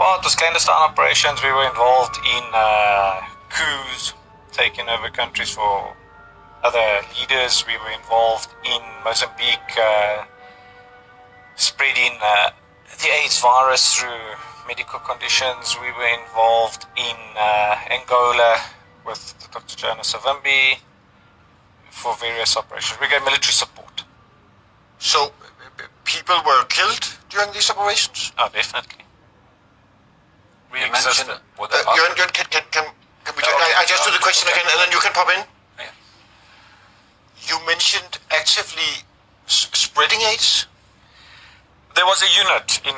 Well, it was clandestine operations. We were involved in coups, taking over countries for other leaders. We were involved in Mozambique, spreading the AIDS virus through medical conditions. We were involved in Angola with Dr. Jonas Savimbi for various operations. We gave military support. So, people were killed during these operations? Oh, definitely. We mentioned what Jörn, can we I just do the question again and then you can pop in? Yeah. You mentioned actively spreading AIDS? There was a unit in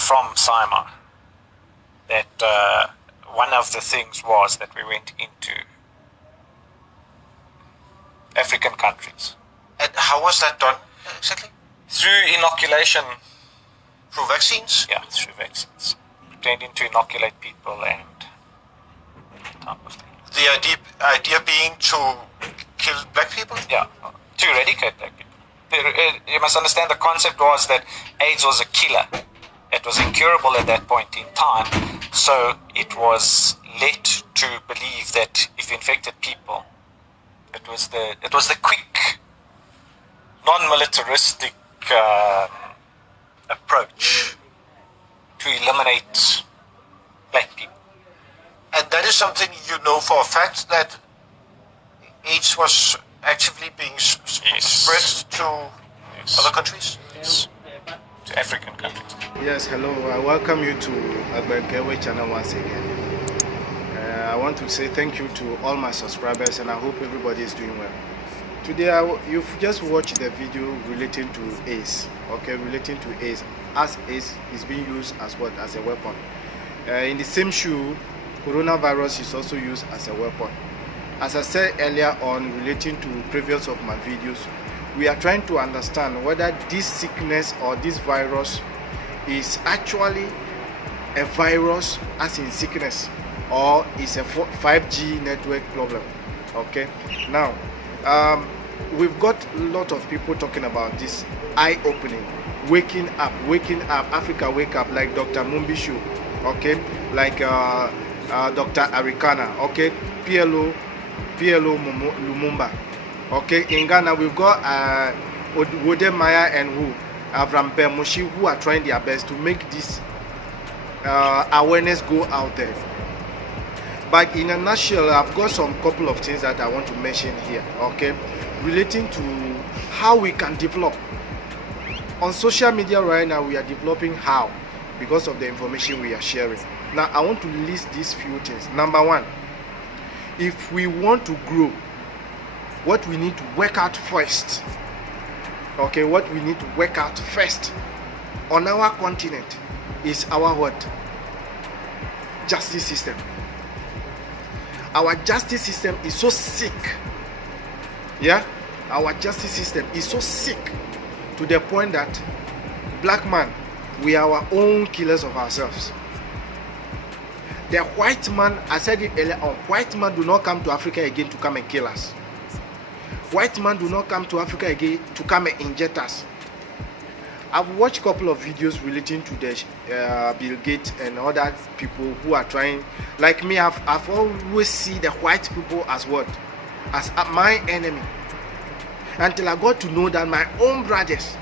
from Sima that one of the things was that we went into African countries. And how was that done exactly? Through inoculation. Through vaccines? Yeah, through vaccines. Pretending to inoculate people and that type of thing. The idea being to kill black people? Yeah, to eradicate black people. You must understand the concept was that AIDS was a killer. It was incurable at that point in time. So it was led to believe that if you infected people, it was the quick, non-militaristic approach to eliminate black people. And that is something you know for a fact, that AIDS was actively being spread to other countries? Yes. To African countries. Yes, hello. I welcome you to Agbegewe channel once again. I want to say thank you to all my subscribers and I hope everybody is doing well. Today, you've just watched the video relating to AIDS, okay, relating to AIDS, as AIDS is being used as what? As a weapon. In the same shoe, coronavirus is also used as a weapon. As I said earlier on, relating to previous of my videos, we are trying to understand whether this sickness or this virus is actually a virus as in sickness or is a 5G network problem. Okay, now we've got a lot of people talking about this eye-opening, waking up, Africa wake up, like Dr. Mumbishu, okay, like Dr. Arikana, okay, PLO Lumumba, okay. In Ghana we've got Wode Maya and Avram Bemoshi, who are trying their best to make this awareness go out there. But in a nutshell, I've got some couple of things that I want to mention here, okay, relating to how we can develop. On social media right now, we are developing how, because of the information we are sharing. Now, I want to list these few things. Number one, if we want to grow, what we need to work out first, okay, what we need to work out first on our continent is our what? Justice system. Our justice system is so sick. Yeah, our justice system is so sick to the point that black man, we are our own killers of ourselves. The white man, I said it earlier on, white man do not come to Africa again to come and kill us. White man do not come to Africa again to come and inject us. I've watched a couple of videos relating to the Bill Gates and other people who are trying, like me, I've always seen the white people as what? As my enemy. Until I got to know that my own brothers,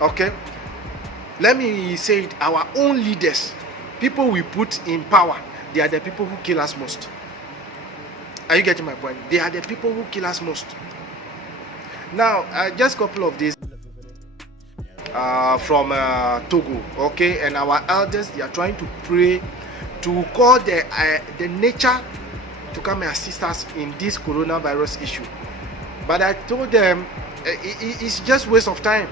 okay, let me say it, our own leaders, people we put in power, they are the people who kill us most. Are you getting my point? They are the people who kill us most. Now, just a couple of days from Togo, okay, and our elders, they are trying to pray to call the nature to come and assist us in this coronavirus issue. But I told them it's just waste of time.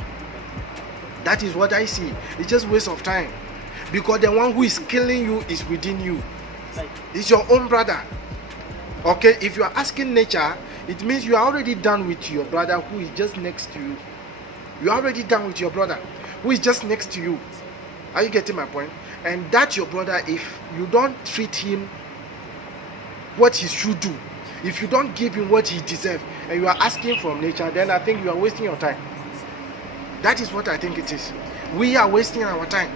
That is what I see. It's just waste of time, because the one who is killing you is within you. It's your own brother. Okay, if you are asking nature, it means you are already done with your brother who is just next to you. You are already done with your brother who is just next to you. Are you getting my point? And that your brother, if you don't treat him what he should do, if you don't give him what he deserves, and you are asking from nature, then I think you are wasting your time. That is what I think it is. We are wasting our time.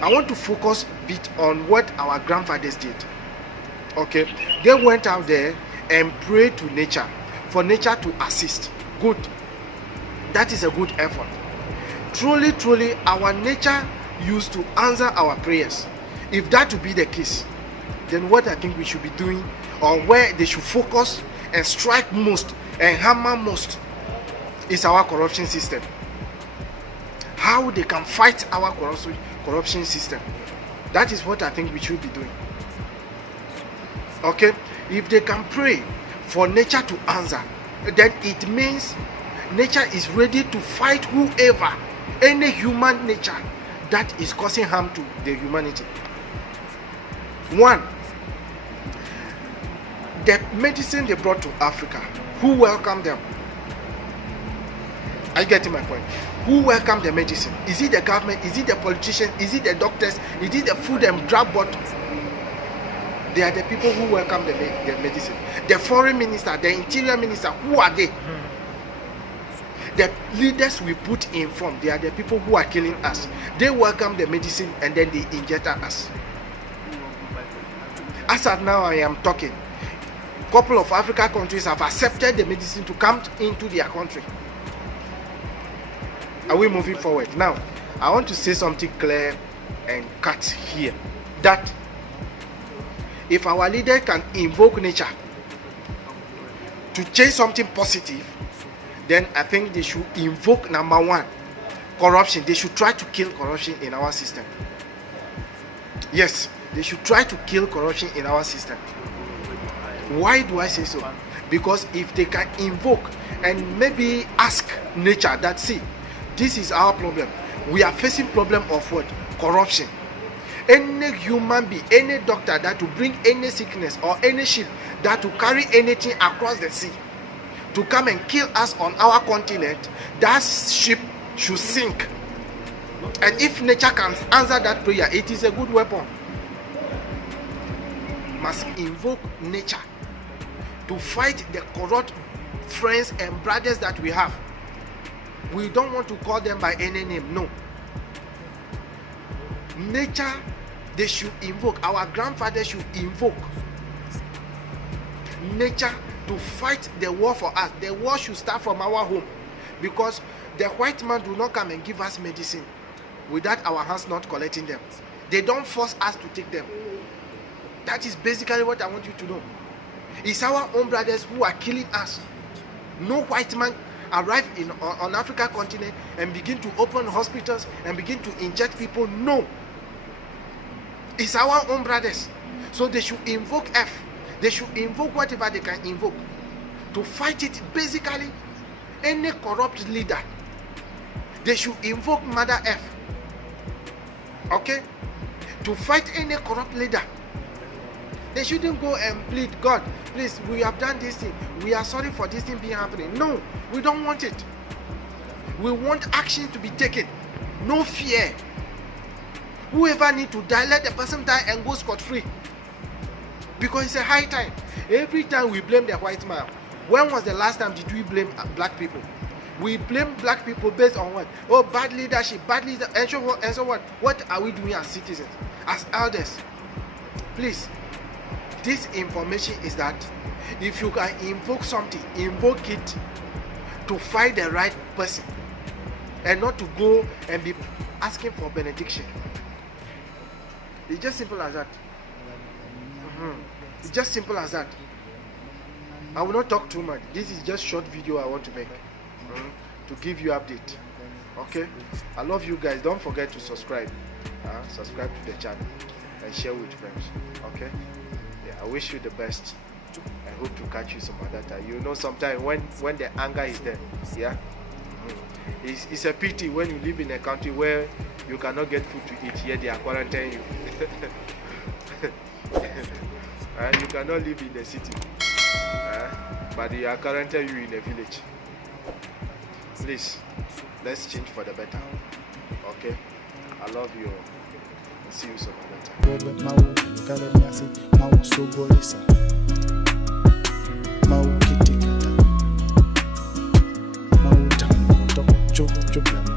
I want to focus a bit on what our grandfathers did. Okay, they went out there and prayed to nature for nature to assist. Good, that is a good effort. Truly, our nature used to answer our prayers. If that would be the case, then what I think we should be doing, or where they should focus and strike most and hammer most, is our corruption system. How they can fight our corruption system. That is what I think we should be doing. Okay, if they can pray for nature to answer, then it means nature is ready to fight whoever, any human nature that is causing harm to the humanity. One, the medicine they brought to Africa, who welcomed them? Are you getting my point? Who welcomed the medicine? Is it the government? Is it the politicians? Is it the doctors? Is it the food and drug board? They are the people who welcome the medicine. The foreign minister, the interior minister, who are they? The leaders we put in front, they are the people who are killing us. They welcome the medicine and then they inject us. As of now I am talking, a couple of African countries have accepted the medicine to come into their country. Are we moving forward? Now, I want to say something clear and cut here. That if our leader can invoke nature to change something positive, then I think they should invoke number one, corruption. They should try to kill corruption in our system. Yes, they should try to kill corruption in our system. Why do I say so? Because if they can invoke and maybe ask nature that, see, this is our problem. We are facing problem of what? Corruption. Any human being, any doctor that will bring any sickness or any ship that will carry anything across the sea to come and kill us on our continent, that ship should sink. And if nature can answer that prayer, it is a good weapon. Must invoke nature to fight the corrupt friends and brothers that we have. We don't want to call them by any name, no. Nature, they should invoke, our grandfathers should invoke nature to fight the war for us. The war should start from our home, because the white man do not come and give us medicine without our hands not collecting them. They don't force us to take them. That is basically what I want you to know. It's our own brothers who are killing us. No white man arrive on Africa continent and begin to open hospitals and begin to inject people. No, it's our own brothers. So they should invoke F. They should invoke whatever they can invoke to fight it. Basically, any corrupt leader, they should invoke Mother F. Okay, to fight any corrupt leader. They shouldn't go and plead, God, please, we have done this thing. We are sorry for this thing being happening. No, we don't want it. We want action to be taken. No fear. Whoever need to die, let the person die and go scot-free. Because it's a high time. Every time we blame the white man. When was the last time did we blame black people? We blame black people based on what? Oh, bad leadership, and so what? What are we doing as citizens, as elders? Please. This information is that if you can invoke something, invoke it to find the right person and not to go and be asking for benediction. It's just simple as that. It's just simple as that. I will not talk too much. This is just short video I want to make to give you update. Okay, I love you guys. Don't forget to subscribe. Subscribe to the channel and share with friends. Okay. I wish you the best. I hope to catch you some other time. You know, sometimes when the anger is there, yeah, it's a pity when you live in a country where you cannot get food to eat. Here they are quarantining you. You cannot live in the city, but they are quarantining you in a village. Please, let's change for the better. Okay, I love you. See you some other time. Mau kitikata mau tamu chop chop